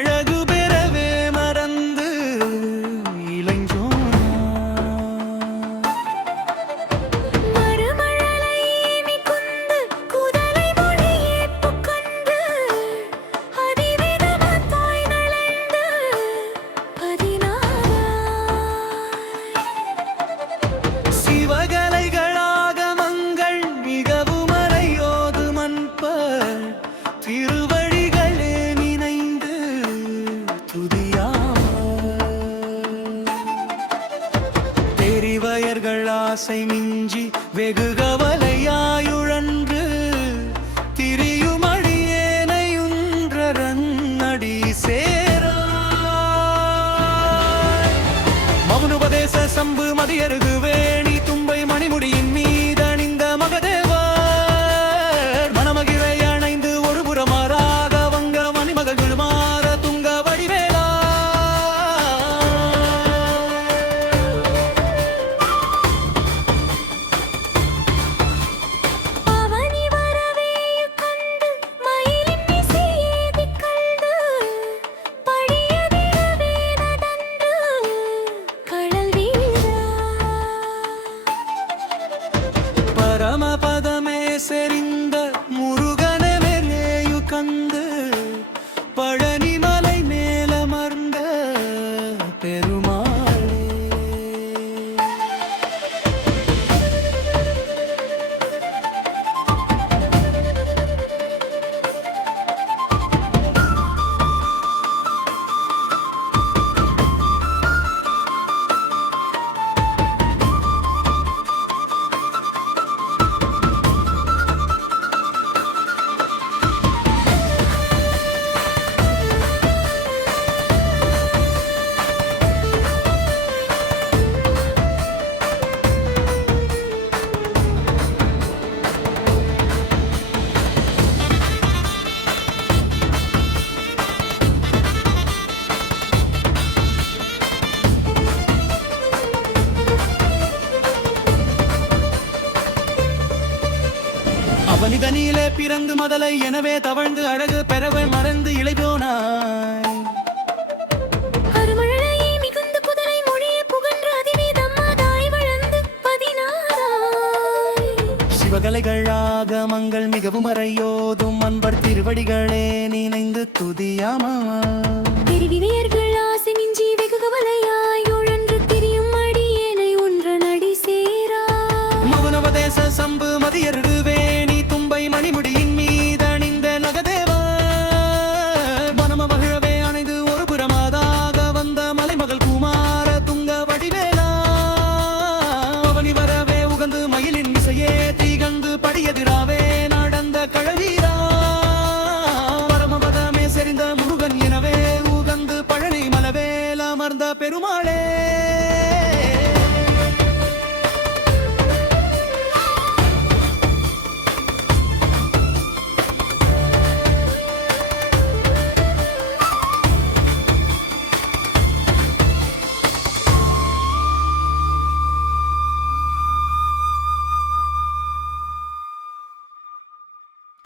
அழகு பெறவே மறந்து இளைஞோனா மறுமழலை குந்து குதலை மொழியே புக்கண்டு அதிவிதமத்தாய் நலந்து பதினாவாய் சிவகலைகளாக மங்கள் மிகவும் அறையோது மன்பர் திருவழிகளே நினைந்து துதியாமல் தெரிவயர்கள் ஆசை மிஞ்சி வெகு கவலையாயுழன்று திரியும் அடியேனையுன்றரன்னடி சேராய் மௌனுபதேச சம்பு மதியருகு வேணி தும்பை மணிமுடியின் மீதணிந்த மகதேவர் மணமகிழை அணைந்து ஒரு புறமாறாக வங்க மணிமகள் மாற துங்க வடிவேலா அவனி வரவே கண்டு மயிலின் இசையேதி கண்டு படியதிரவே நடந்து கடல் வீரா பரமபதமே செறிந்த முருகனமெலேயு கந்து பழனிமலை மேலமர்ந்த பெருமாளே அவனிதனிலே பிறந்து மதலை எனவே தவழ்ந்து அழகு பெறவே மறந்து இளைபோனாய் அருமழலையே மிகுந்த குதலை மொழியே புகன்று அதிவிதமாதாய் வளர்ந்து பதினாறாய் சிவகலைகளாக மங்கள் மிகவும் அறையோதும் அன்பர் திருவடிகளே நினைந்து துதியாமல்